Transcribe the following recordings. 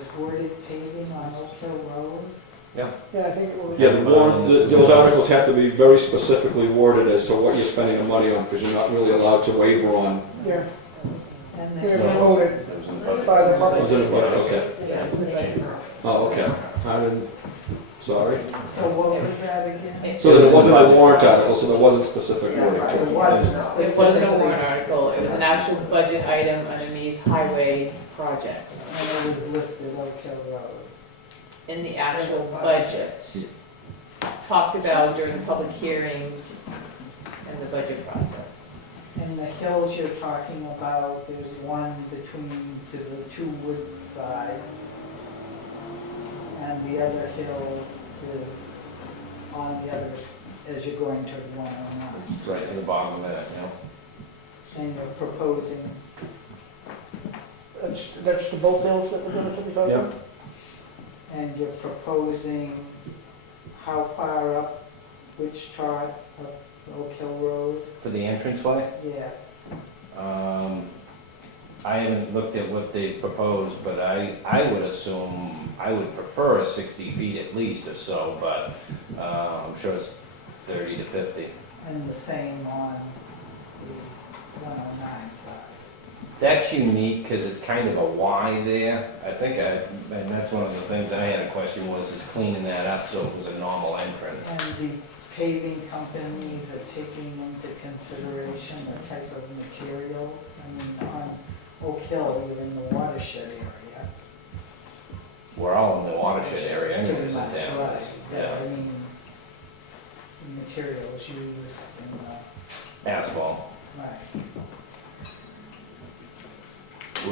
was worded paving on Oak Hill Road. Yeah, I think it was. Yeah, the warrant, those articles have to be very specifically worded as to what you're spending the money on, because you're not really allowed to waiver on. Yeah, And yeah, then it was voted by the Was public. it a budget? Okay. Oh, okay. I didn't, sorry. So what was that again? So there wasn't a warrant article, so there wasn't specific wording to It it. wasn't. It wasn't a warrant article, it was an actual budget item underneath highway projects. And it was listed Oak Hill Road. In the actual budget, talked about during the public hearings and the budget process. And the hills you're talking about, there's one between the two wood sides. And the other hill is on the other, as you're going to 109. it's right to the bottom of that, you know. And you're proposing, That's the both hills that we're gonna be talking about? and you're proposing how far up, which chart of Oak Hill Road? For the entranceway, Yeah, I haven't looked at what they proposed, but I would assume, I would prefer 60 feet at least or so, but I'm sure it's 30 to 50. and the same on the 109 side. That's unique because it's kind of a Y there. And that's one of the things I had a question was, is cleaning that up so it was a normal entrance. And the paving companies are taking into consideration the type of materials. I mean, on Oak Hill, you're in the watershed area. We're all in the watershed area anyways in Pretty much, town. right. Yeah. I mean, the materials used in the, Asphalt, right.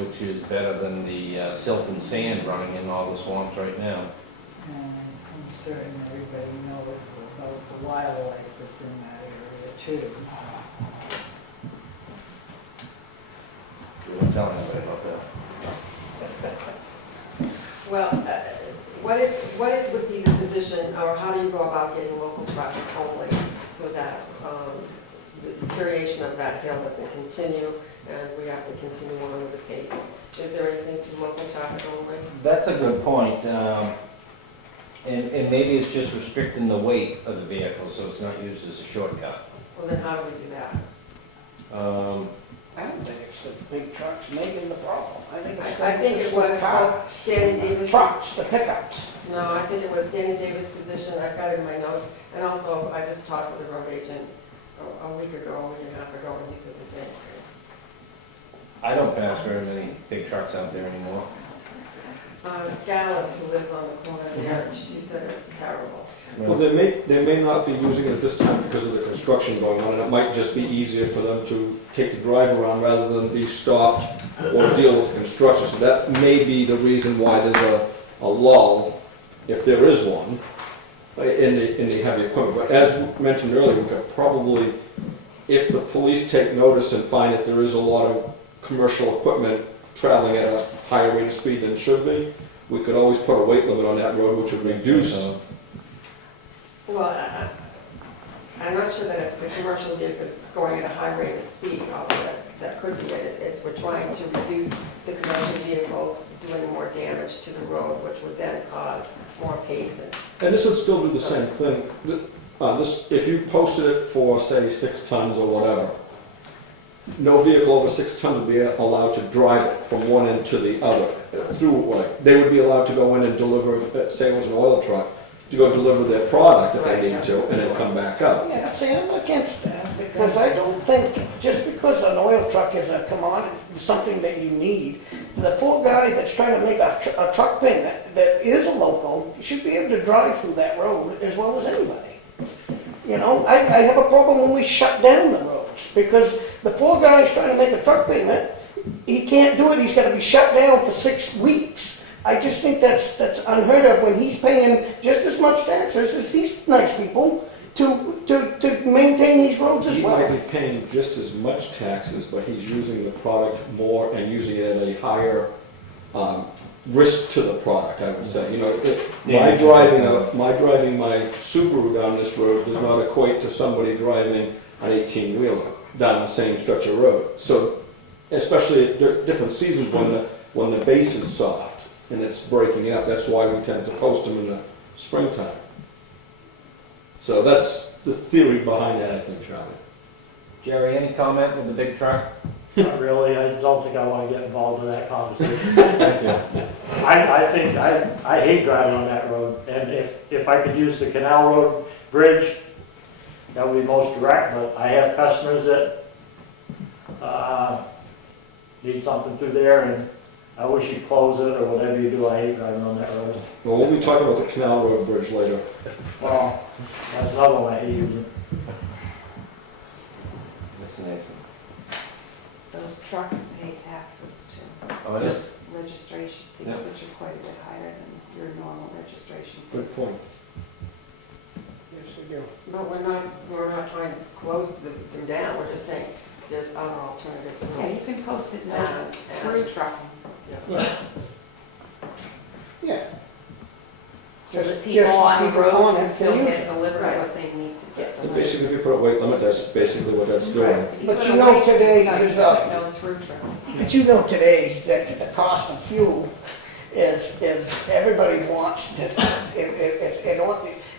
which is better than the silt and sand running in all the swamps right now. And I'm certain everybody knows about the wildlife that's in that area too. We don't tell anybody about that. Well, what would be the position, or how do you go about getting local traffic only so that the deterioration of that hill doesn't continue and we have to continue on with the paving? Is there anything to local traffic only? That's a good point. And maybe it's just restricting the weight of the vehicle so it's not used as a shortcut. Well, then how do we do that? I don't think it's the big trucks making the problem. I think it's I think it was cars. Danny Davis. Trucks, the pickups. No, I think it was Danny Davis' position, I've got it in my notes. And also, I just talked with the road agent a week ago, a week and a half ago, and he said the same thing. I don't pass very many big trucks out there anymore. Scallis, who lives on the corner there, she said it's terrible. Well, they may not be using it at this time because of the construction going on, and it might just be easier for them to take the drive around rather than be stopped or deal with the construction. So that may be the reason why there's a lull, if there is one, in the heavy equipment. But as mentioned earlier, we could probably, if the police take notice and find that there is a lot of commercial equipment traveling at a higher rate of speed than it should be, we could always put a weight limit on that road, which would reduce. Well, I'm not sure that it's the commercial vehicles going at a high rate of speed, although that could be it. It's we're trying to reduce the commercial vehicles doing more damage to the road, which would then cause more pavement. And this would still do the same thing. If you posted it for, say, 6 tons or whatever, no vehicle over 6 tons would be allowed to drive it from one end to the other through, they would be allowed to go in and deliver, say it was an oil truck, to go deliver their product if they need to, and then come back up. Yeah, see, I'm against that, because I don't think, just because an oil truck is a commodity, something that you need, the poor guy that's trying to make a truck payment that is a local should be able to drive through that road as well as anybody. You know, I have a problem when we shut down the roads, because the poor guy's trying to make a truck payment, he can't do it, he's gotta be shut down for 6 weeks. I just think that's unheard of when he's paying just as much taxes as these nice people to maintain these roads as He well. might be paying just as much taxes, but he's using the product more and using it at a higher risk to the product, I would say. You know, my driving my Subaru down this road does not equate to somebody driving an 18-wheeler down the same stretch of road. So, especially at different seasons when the base is soft, and it's breaking up. That's why we tend to post them in the springtime. So that's the theory behind that, I think, Charlie. Jerry, any comment with the big truck? Not really, I don't think I want to get involved in that conversation. Thank you. I hate driving on that road, and if I could use the Canal Road Bridge, that would be most direct, but I have customers that need something through there, and I wish you'd close it, or whatever you do, I hate driving on that road. Well, we'll be talking about the Canal Road Bridge later. Well, that's another one I hate using. Miss Nancy. Those trucks pay taxes too, Oh, it is? registration fees, Yeah. which are quite a bit higher than your normal registration fee. Good point. Yes, we do. But we're not trying to close them down, we're just saying there's other alternative Yeah, you routes. can post it now And- through trucking. Yeah. Yeah. So Just- the people just on the people road on can it still can use get it. delivered Right. what they need to get And delivered. basically, if you put a weight limit, that's basically what that's doing. Right. If But put you a know weight today limit, with you the- just go through trucking. But you know today that the cost of fuel is everybody wants to,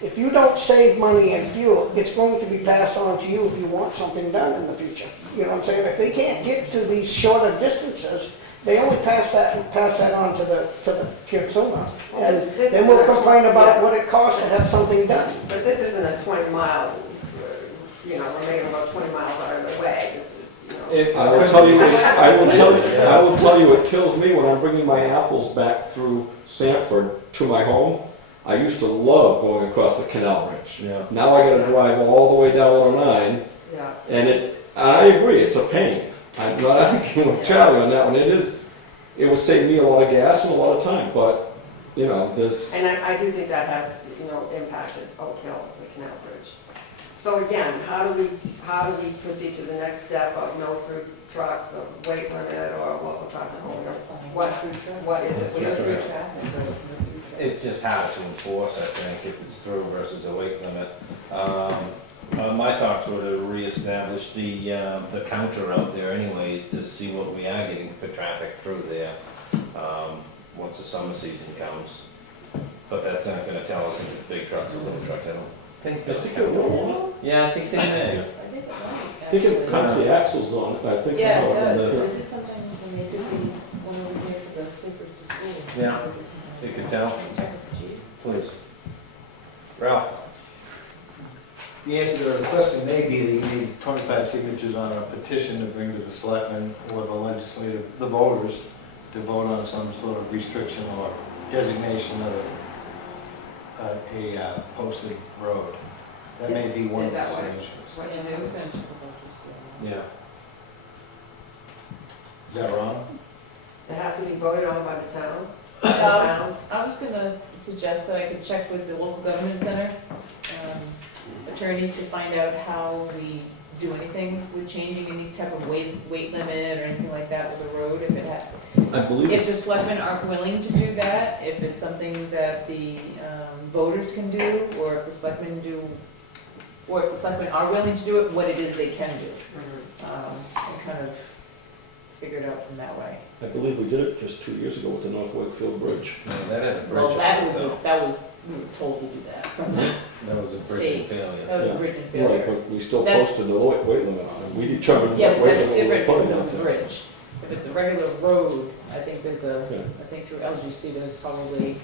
if you don't save money in fuel, it's going to be passed on to you if you want something done in the future. You know what I'm saying? If they can't get to these shorter distances, they only pass that on to the consumer. And then we'll complain about what it costs to have something done. But this isn't a 20-mile, we're making about 20 miles out of the way, this is, I will tell you, it kills me when I'm bringing my apples back through Sanford to my home. I used to love going across the canal bridge. Yeah. Now I gotta drive all the way down 109, yeah. and I agree, it's a pain. I'm not arguing with Charlie on that one. It would save me a lot of gas and a lot of time, but, this, And I do think that has, impacted Oak Hill, the canal bridge. So again, how do we proceed to the next step of no through trucks, of weight limit, or what we're talking about? What is it? Yeah. Through traffic. It's just hard to enforce, I think, if it's through versus a weight limit. My thoughts were to reestablish the counter out there anyways, to see what we are getting for traffic through there, once the summer season comes. But that's not gonna tell us if it's big trucks or little trucks, I don't think. I think it will. Yeah, I think they may. I think it might, I think it actually. counts the axles on it, I think. Yeah, somehow, it does, and because it did sometimes when they did the one over here for the Safer to School. Yeah. You can tell. Check with the chief. Please. Ralph? The answer to the question may be that you need 25 signatures on a petition to bring to the selectmen or the voters to vote on some sort of restriction or designation of a posted road. That may be one of the Is that what- solutions. What Yeah, you I do? was gonna check about this. Yeah. Is that wrong? It has to be voted on by the town? I was gonna suggest that I could check with the local government center, attorneys to find out how we do anything with changing any type of weight limit or anything like that with the road, if it had, I believe if the it's, selectmen aren't willing to do that, if it's something that the voters can do, or if the selectmen do, or if the selectmen are willing to do it, what it is they can do. And kind of figure it out from that way. I believe we did it just 2 years ago with the North Wakefield Bridge. No, that had a bridge Well, on that it, was, though. we were told to do that. That was a bridge State. and failure. That was a Yeah. bridge and Right, failure. but we still That's- posted the weight limit on it. We determined Yeah, what but weight that's limit we were different because putting it out was a there. bridge. If it's a regular road, I think there's Yeah. I think through LGC, there's probably a way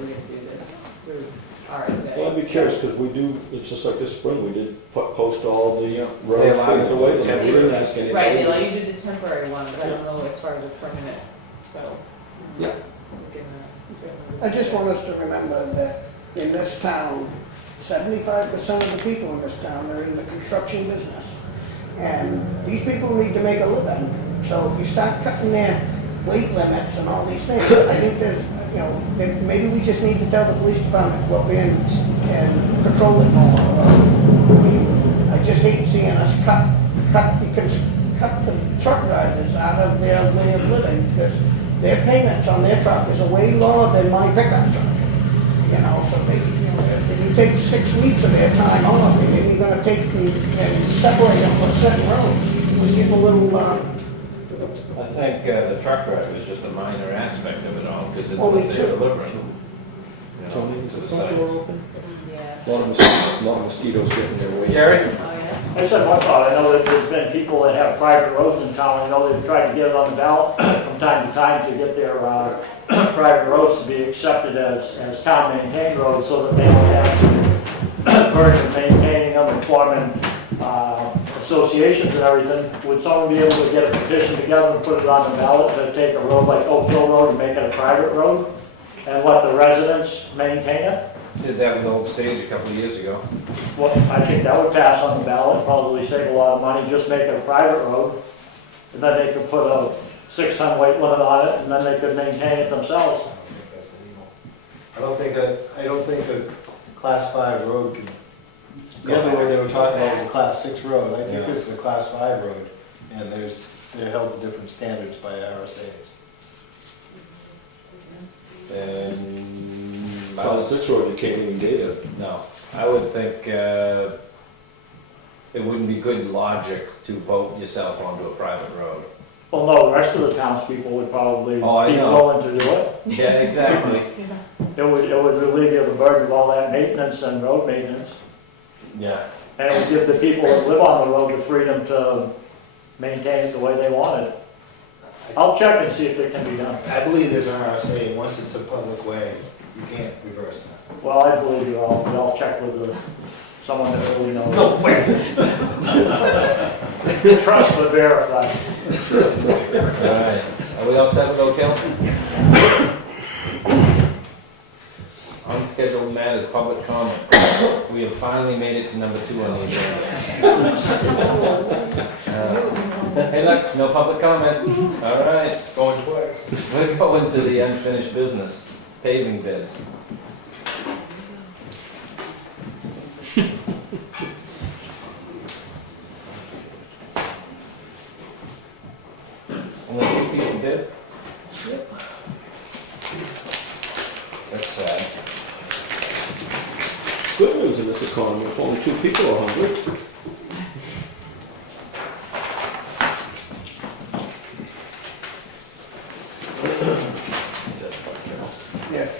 we're gonna do this, through RSA. Well, I'd be curious, because we do, it's just like this spring, we did post all the They roads allow for you the to weight do limit. We didn't ask anybody. Right, they allow you to do the temporary one, but I don't know as far as a permanent, so. Yeah. we can, certainly- I just want us to remember that in this town, 75% of the people in this town are in the construction business. And these people need to make a living. So if you start cutting their weight limits and all these things, I think there's, maybe we just need to tell the police department to go up in and patrol it more. I mean, I just hate seeing us cut the truck drivers out of their way of living, because their payments on their truck is way lower than my pickup truck. So if you take 6 weeks of their time off, and then you're gonna take and separate them for certain roads, we get a little, I think the truck driver is just a minor aspect of it all, because it's Well, what me they're too. delivering. Tony, To is the the front door sites. open? Yeah. A lot of mosquitoes getting their way. Jerry? Oh, yeah? I said one thought, I know that there's been people that have private roads in town, I know they've tried to get it on the ballot from time to time to get their private roads to be accepted as town maintained roads, so that they don't have burden of maintaining them and forming associations and everything. Would someone be able to get a petition together and put it on the ballot to take a road like Oak Hill Road and make it a private road? And let the residents maintain it? Did that with Old Stage a couple of years ago. Well, I think that would pass on the ballot, probably save a lot of money, just make it a private road. And then they could put a 6-ton weight limit on it, and then they could maintain it themselves. I don't think a class 5 road can, the other road they were talking about was a class 6 road. I think this is a class 5 road, and they're held to different standards by RSA's. And Class 6 road, you can't even gate it. no, I would think it wouldn't be good logic to vote yourself onto a private road. Well, no, the rest of the townspeople would probably be Oh, I know. willing to do it. Yeah, exactly. It would relieve you of the burden of all that maintenance and road maintenance. Yeah. And it would give the people that live on the road the freedom to maintain it the way they want it. I'll check and see if it can be done. I believe there's an RSA, once it's a public way, you can't reverse that. Well, I believe you, I'll check with someone that really knows. No, wait. Trust but verify. All right. Are we all set with Oak Hill? Unscheduled matters, public comment. We have finally made it to number 2 on the agenda. Hey, look, no public comment. All right. Going quick. We're going to the unfinished business, paving bids. Only 2 people did? That's sad. Good news in this economy, if only 2 people are hungry. Yeah.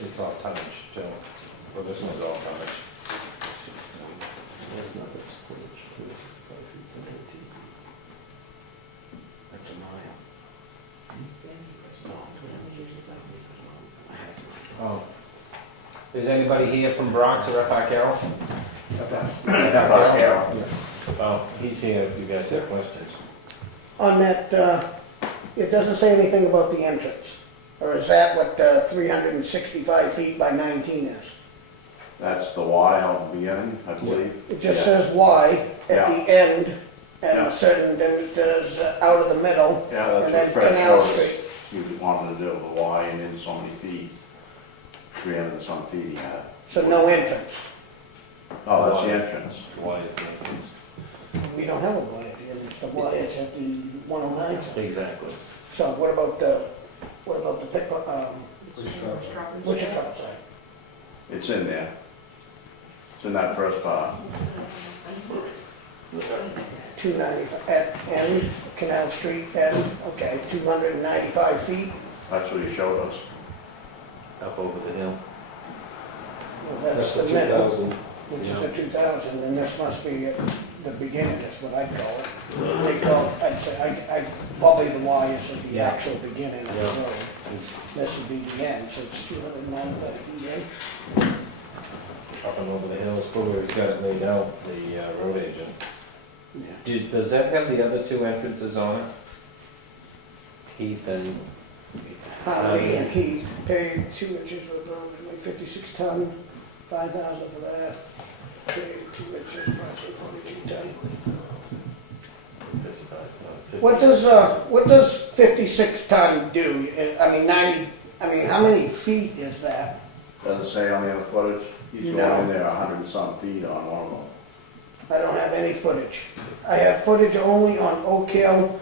It's all tonnage, too. Well, this one's all tonnage. That's a mile. Oh. Is anybody here from Bronx or FI Carroll? Oh, he's here if you guys have questions. On that, it doesn't say anything about the entrance, or is that what 365 feet by 19 is? That's the Y out the beginning, I believe. It just Yeah. says Y at Yeah. the end, and Yeah. a certain, then it does out of the middle, Yeah, and that's then what Fred Canal showed us. Street. You wanted to do the Y and then so many feet, 300 and some feet he had. So no entrance. Oh, that's the entrance. Why is the entrance? We don't have a Y at the end, it's the Y, it's at the 109 side. Exactly. So what about the Wichita side? It's in there. It's in that first part. 295, at end, Canal Street end, okay, 295 feet. That's what he showed us. Up over the hill. Well, that's the the middle, 2,000. which is the 2,000, and this must be at the beginning, that's what I'd call it. They call, I'd say, probably the Y is at the actual beginning of the Yeah. road. This would be the end, so it's 295 feet in. Up and over the hill is where we've got it laid out, the road agent. Does that have the other 2 entrances on it? Heath and, Holly and Heath paved 2 inches of road, like 56 ton, 5,000 for that. Paved 2 inches, approximately 42 ton. 55, no, 50. What does 56 ton do? I mean, I mean, how many feet is that? Doesn't say on the other footage, he's No. going in there 100 and some feet on one of them. I don't have any footage. I have footage only on Oak Hill,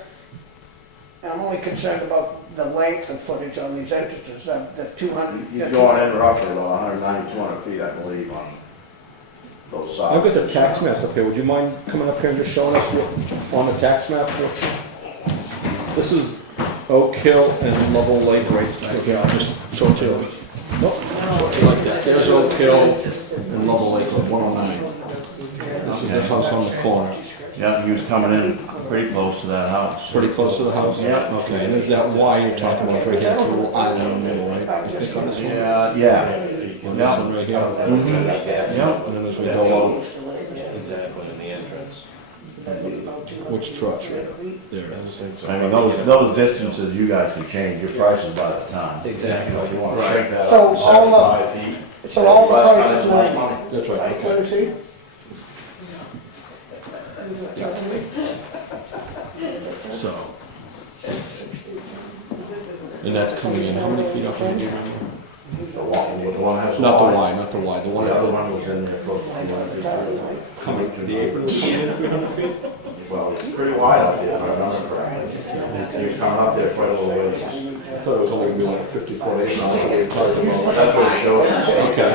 and I'm only concerned about the length of footage on these entrances, the 200. He's going in roughly about 190, 200 feet, I believe, on both sides. I've got the tax maps up here, would you mind coming up here and just showing us what, on the tax map? This is Oak Hill and Level Lake right here, I'll just show it to you. Nope, show it to you like that. There's Oak Hill and Level Lake at 109. This is this house on the corner. Yeah, he was coming in pretty close to that house. Pretty close to the house? Yeah. Okay, and is that why you're talking about right here, it's a little island in the middle, right? I think on this one? Yeah. On this one right here? Yeah. And then as we go out, Exactly, in the entrance. which trucks, right? There it is. I mean, those distances you guys can change your prices by the time. Exactly. You know, you wanna Right. shake that So up to all the- 75 feet. So all the Less prices tonnage, less now. money. That's right, Right, okay. let me see. So, and that's coming in, how many feet up here do you remember? The one has Not the Y. Y, not the Y, the one The at other the, one was in there close to 200 feet. coming, the apron was coming in 300 feet? Well, it's pretty wide up there, if I remember correctly. You're coming up there quite a little ways. I thought it was only gonna be like a 50-foot apron, that's what we were talking about. That's what it showed. Okay.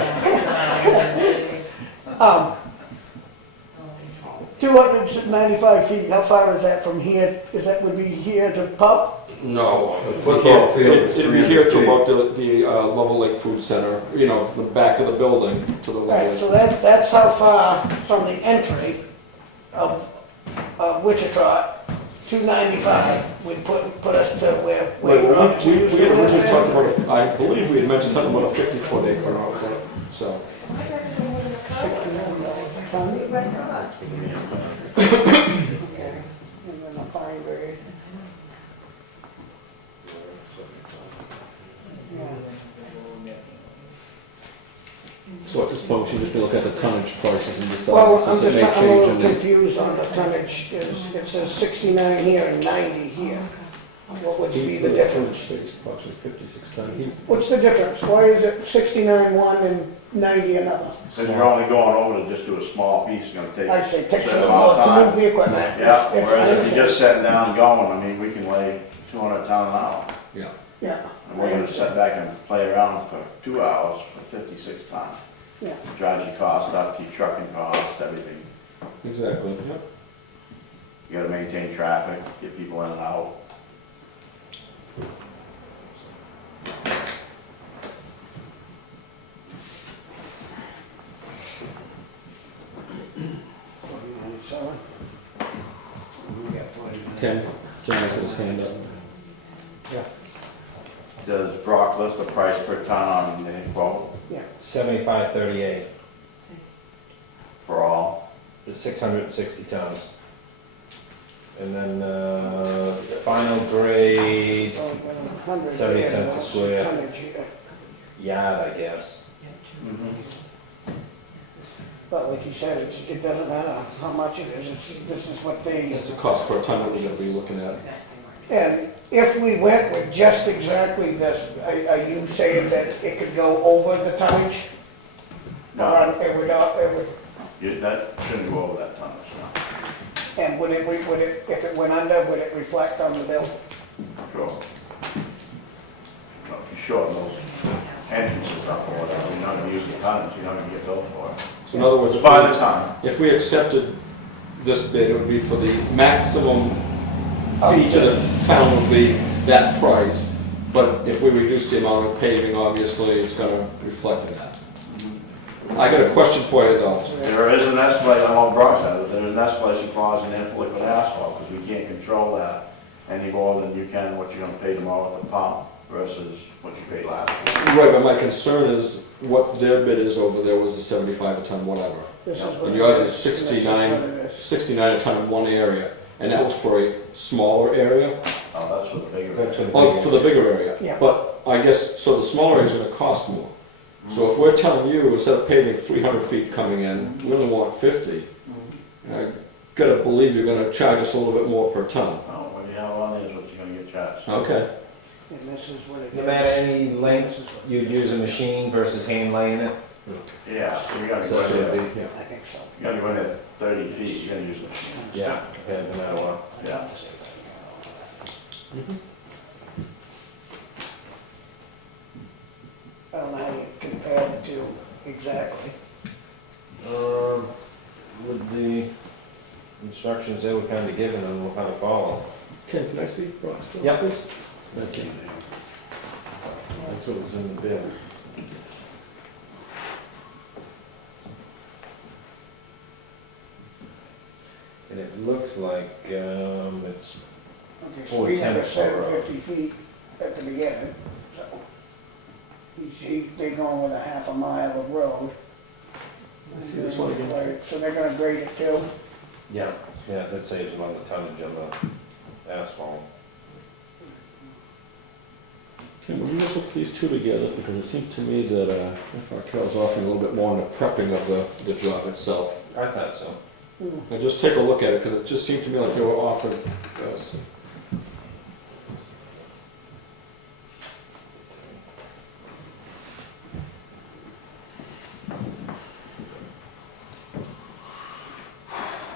295 feet, how far is that from here? Is that, would be here to Pub? No. football field is It'd be here to 300 about the Level Lake Food Center, you know, the back of the building to the Level Right, Lake. so that's how far from the entry of Wichita, 295 would put us to where Wait, we we wanted to use had the originally talked land. about, I believe we had mentioned something about a 50-foot apron out there, so. Okay, and then a fine grade. So at this point, we should just be looking at the tonnage prices and decide, Well, I'm since just, it may I'm a change. little in the- confused on the tonnage, it says 69 here and 90 here. What would be the difference? Space approximately 56 ton heat. What's the difference? Why is it 69 one and 90 another? Since you're only going over to just do a small piece, it's gonna take I say, takes certain a amount of while to time. move the equipment. Yeah, It's- whereas if you're just sitting down and going, I mean, we can lay 200 ton an hour. Yeah. Yeah. And we're gonna sit back and play around for 2 hours for 56 ton. Yeah. Drives your cost up, your trucking costs, everything. Exactly, yep. You gotta maintain traffic, get people in and out. Ken has got his hand up. Does Brock list the price per ton on the quote 7538, for all? the 660 tons. And then, final grade 70 cents a square. yard, I guess. But like you said, it doesn't matter how much it is, this is what they, That's the cost per ton that we're gonna be looking at. and if we went with just exactly this, are you saying that it could go over the tonnage? No. Or it would, That shouldn't go over that tonnage, no. and would it, if it went under, would it reflect on the bill? Sure. No, if you shorten those entrances up or whatever, you're not gonna use the tonnage, you're not gonna get billed for it. So in other words, By the time. if we accepted this bid, it would be for the maximum fee to the town would be that price. But if we reduce the amount of paving, obviously, it's gonna reflect that. I got a question for you though. There is an escalation, I'm on Brock side, there's an escalation clause in there for liquid asphalt, because we can't control that any more than you can what you're gonna pay tomorrow at the pump versus what you paid last year. Right, but my concern is what their bid is over there was a 75 a ton, whatever. This is what And it yours is. is This is 69, what it is. 69 a ton in one area. And that was for a smaller area? Oh, that's for the bigger. That's for the Oh, for the bigger area? Yeah. But I guess, so the smaller area is gonna cost more. So if we're telling you, instead of paving 300 feet coming in, we only want 50, I gotta believe you're gonna charge us a little bit more per ton. Oh, what you have on there is what you're gonna get charged. Okay. And this is what it is. No matter any This length, is what- you'd use a machine versus hand laying it? Yeah, so you gotta So go that in would there, be, yeah. I think so. you gotta go in there 30 feet, you're gonna use it. Yeah, no matter what. Yeah. I don't know how you compare the two exactly. With the instructions they were kind of given and we'll kind of follow. Ken, can I see Brock's bill, Yep. please? Thank you. That's what it's in the bid. And it looks like, it's, Okay, 410 so we have for, 750 feet at the beginning, so. They're going with a half a mile of road. I see this one again. Right, so they're gonna grade it too? yeah, that saves them on the tonnage of the asphalt. Ken, would you just look these two together, because it seems to me that, Carol's offering a little bit more on the prepping of the job itself. I thought so. Now just take a look at it, because it just seemed to me like they were offered,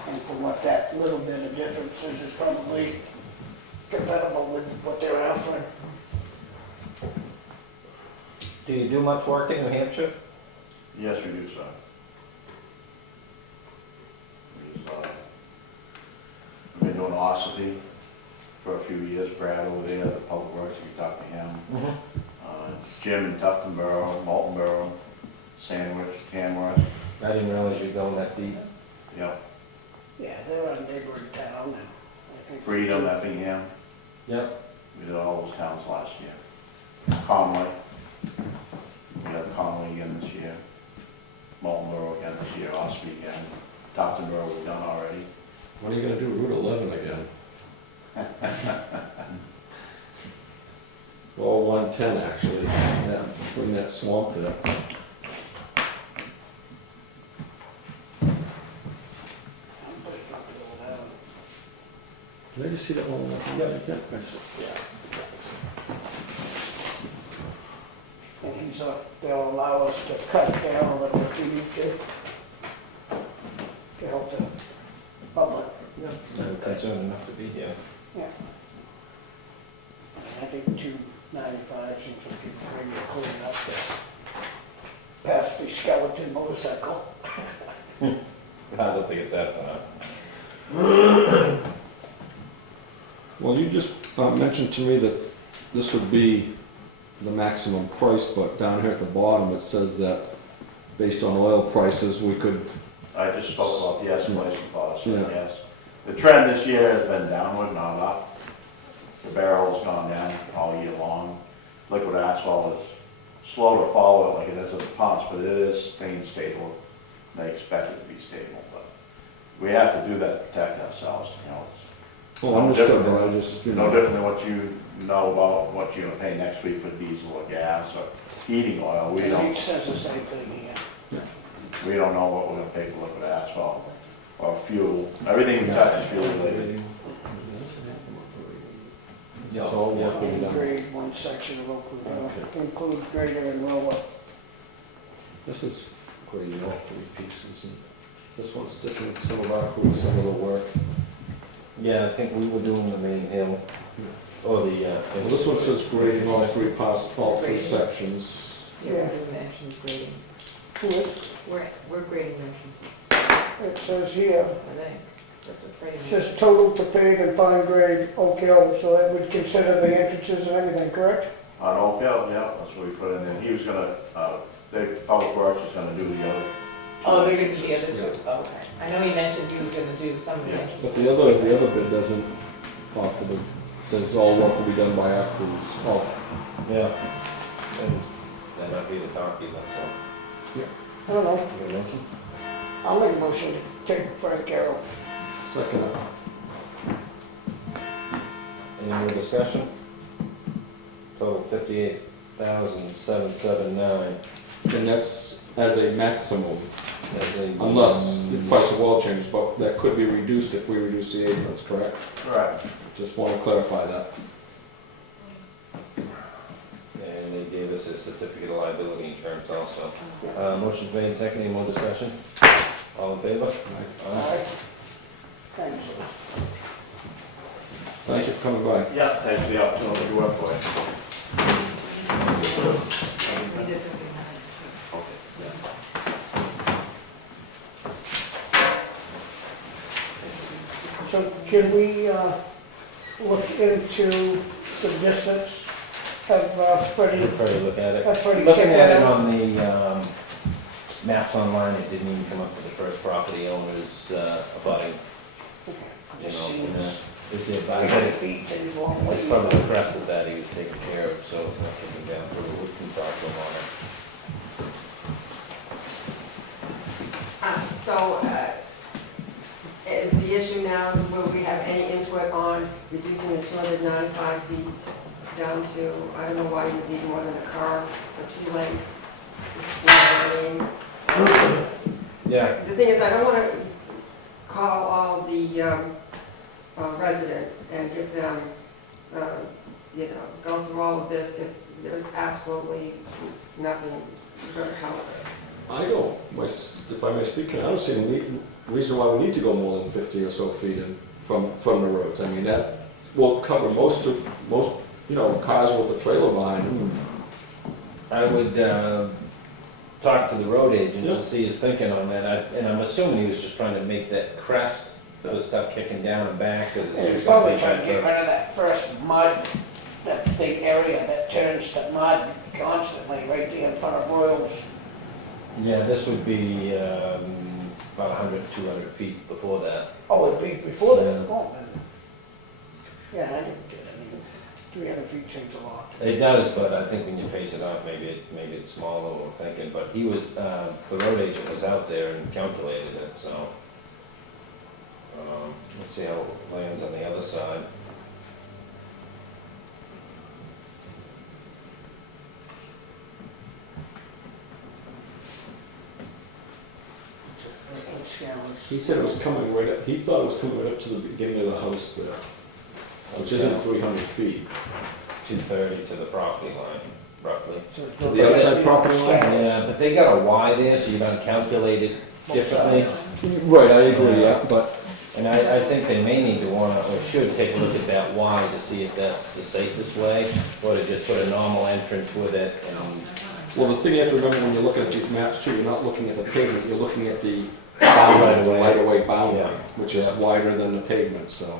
And for what that little bit of difference is probably compatible with what they're offering. Do you do much work in New Hampshire? Yes, we do, sir. We've been doing Ossipee for a few years, Brad over there, the Public Works, you can talk to him. Jim in Tuftonboro, Moultonboro, Sandwich, Tamworth, I didn't realize you'd go that deep. yep. Yeah, they're a neighboring town now. I think. Freedom, Effingham, Yep. we did all those towns last year. Conway, we have Conway again this year. Moultonboro again this year, Ossipee again. Tuftonboro we've done already. what are you gonna do, Route 11 again? Or 110, actually, yeah, between that swamp there. I'm pretty comfortable with that one. Did I just see that one? Yeah. And he's, they'll allow us to cut it down a little if we need to help the public. I'm concerned enough to be here. Yeah. I think 295 seems like it's pretty clean up to pass the skeleton motorcycle. I don't think it's that bad. Well, you just mentioned to me that this would be the maximum price, but down here at the bottom, it says that based on oil prices, we could, I just spoke about the escalation clause, so Yeah. yes. The trend this year has been downward, not up. The barrel's gone down all year long. Liquid asphalt is slow to follow it like it is at the pumps, but it is staying stable. They expect it to be stable, but we have to do that to protect ourselves, you know. It's well, understood, but I just, you no know. different than what you know about what you're gonna pay next week for diesel or gas or heating oil. We And don't. he says the same thing here. We don't know what we're gonna pay for liquid asphalt or fuel. Everything we touch is fuel related. It's all work being done. Grade one section of Oakland, Okay. includes grader and roller. This is grading all three pieces, and this one's sticking with some of our crew, some of the work. Yeah, I think we were doing the main hill, or the, Well, this one says grading all three parts, all three sections. Yeah, we're doing Mansions grading. Who is? We're grading Mansions, It says here, I think. That's what Freddie it meant. says total to pave and fine grade Oak Hill, so that would consider the entrances and everything, correct? On Oak Hill, yeah, that's what we put in there. He was gonna, Public Works was gonna do the other. Oh, they're gonna do the other two, okay. I know he mentioned he was gonna do some of the Yeah. Mansions. But the other bid doesn't offer the, says all work will be done by our crews. Oh, yeah. And that might be the talkie, that's all. I don't know, You got a motion? I'll make a motion to take Frank Carroll. second, Any more discussion? Total 58,779 and that's as a maximum, as a. unless the price of oil changes, but that could be reduced if we reduce the aprons, correct? Correct. Just want to clarify that. us his certificate of liability insurance also. Motion's made, second, any more discussion? All in favor? Aye. Thanks. Thank you for coming by. Yeah, thanks for the opportunity to work for you. So can we look into the distance of Freddie? Pretty look at it. Freddie Looking check at that it out? on the maps online, it didn't even come up with the first property owners abutting, you Just know. seems It did, but I bet it- feet things long it's ways. probably the crest of that he was taking care of, so it's not taking down through, we can talk to him on it. So, is the issue now, will we have any input on reducing the 295 feet down to, I don't know why you would need more than a car or 2 lanes? You know what I mean? Yeah, The thing is, I don't want to call all the residents and give them, you know, go through all of this if there's absolutely nothing going to come of it. I don't, if I may speak, I don't see any reason why we need to go more than 50 or so feet in from the roads. I mean, that will cover most, you know, cars with a trailer behind them. I would talk to the road agent Yeah. to see his thinking on that, and I'm assuming he was just trying to make that crest, the stuff kicking down and back, because it's And it's just gonna probably be trying to get back. rid of that first mud, that big area that turns to mud constantly right there in front of Royals. Yeah, this would be about 100, 200 feet before that. Oh, it'd be before that. Yeah. Oh, then. Yeah, I think, I mean, 300 feet seems a lot. It does, but I think when you pace it out, maybe it's smaller than we're thinking, but he was, the road agent was out there and calculated it, so. Let's see how it lands on the other side. He said it was coming right up, he thought it was coming right up to the beginning of the house there, which isn't 300 feet. 230 to the property line, roughly. To the outside property line? Yeah, but they got a Y there, so you gotta calculate it differently. Right, I agree, yeah, but And I think they may need to wanna, or should take a look at that Y to see if that's the safest way, or to just put a normal entrance with it and, well, the thing you have to remember when you're looking at these maps too, you're not looking at the pavement, you're looking at the Right-of-way. right-of-way boundary, Yeah. which is Yeah. wider than the pavement, so.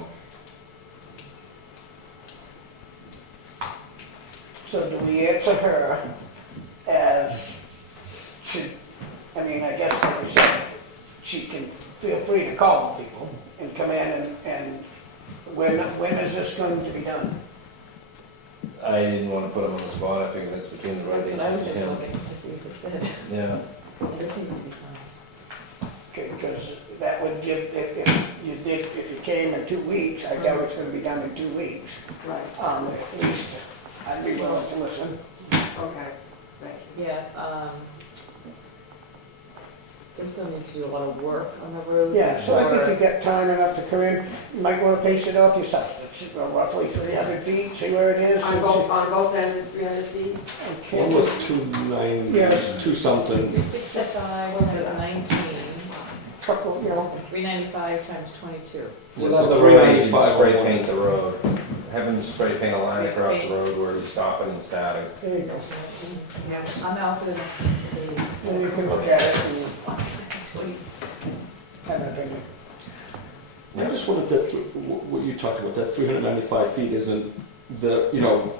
So do we answer her as, should, I mean, I guess like we said, she can feel free to call people and come in and when is this going to be done? I didn't wanna put them on the spot, I figured that's between the road That's agent what I was and just him. looking to see if it said. Yeah, This seems to be fine. Because that would give, if you came in 2 weeks, I doubt it's gonna be done in 2 weeks. Right, At least, I'd be willing to listen. okay, thank you. Yeah, they still need to do a lot of work on the road. Yeah, so I think before- you got time enough to come in, you might wanna pace it off yourself. It's roughly 300 feet, see where it is. On both ends, it's 300 feet? Okay. One was 290, Yes. 2 something. 365 times 19, Couple, you know, or 395 times 22. Well, so the the road agent 395 spray one. paint the road, have him spray paint a line across the road where he's stopping and starting. there you go. Yeah, I'm out for the next couple days. Then you can look at it and Twenty- have an opinion. I just wanted that, what you talked about, that 395 feet isn't the, you know,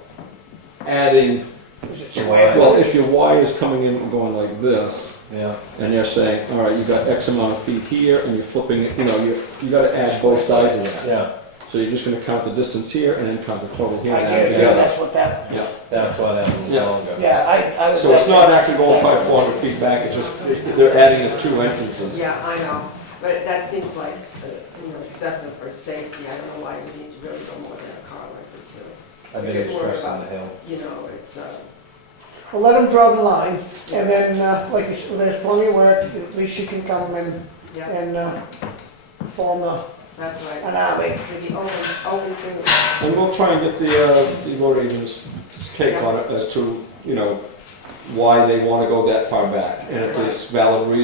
adding, Is it Square. square? well, if your Y is coming in and going like this, Yeah, and you're saying, all right, you got X amount of feet here, and you're flipping, it, you know, you gotta add both sides of that. yeah, So you're just gonna count the distance here, and then count the total here. I and add guess, it yeah, together. that's what that Yeah. is. that's why that one's Yeah. longer. Yeah, I would. So it's not actually going by 400 feet back, it's just, they're adding the 2 entrances. Yeah, I know, but that seems like, you know, excessive for safety. I don't know why we need to really go more than a car length or two. I think it's stress on the hill. You know, it's, Well, let them draw the line, and then, like you said, there's plenty of work, at least you can come yeah, and form that's right. an army. Maybe open to, And we'll try and get the road agent's take on it as to, you know, why they wanna go that far back. And if there's valid reasons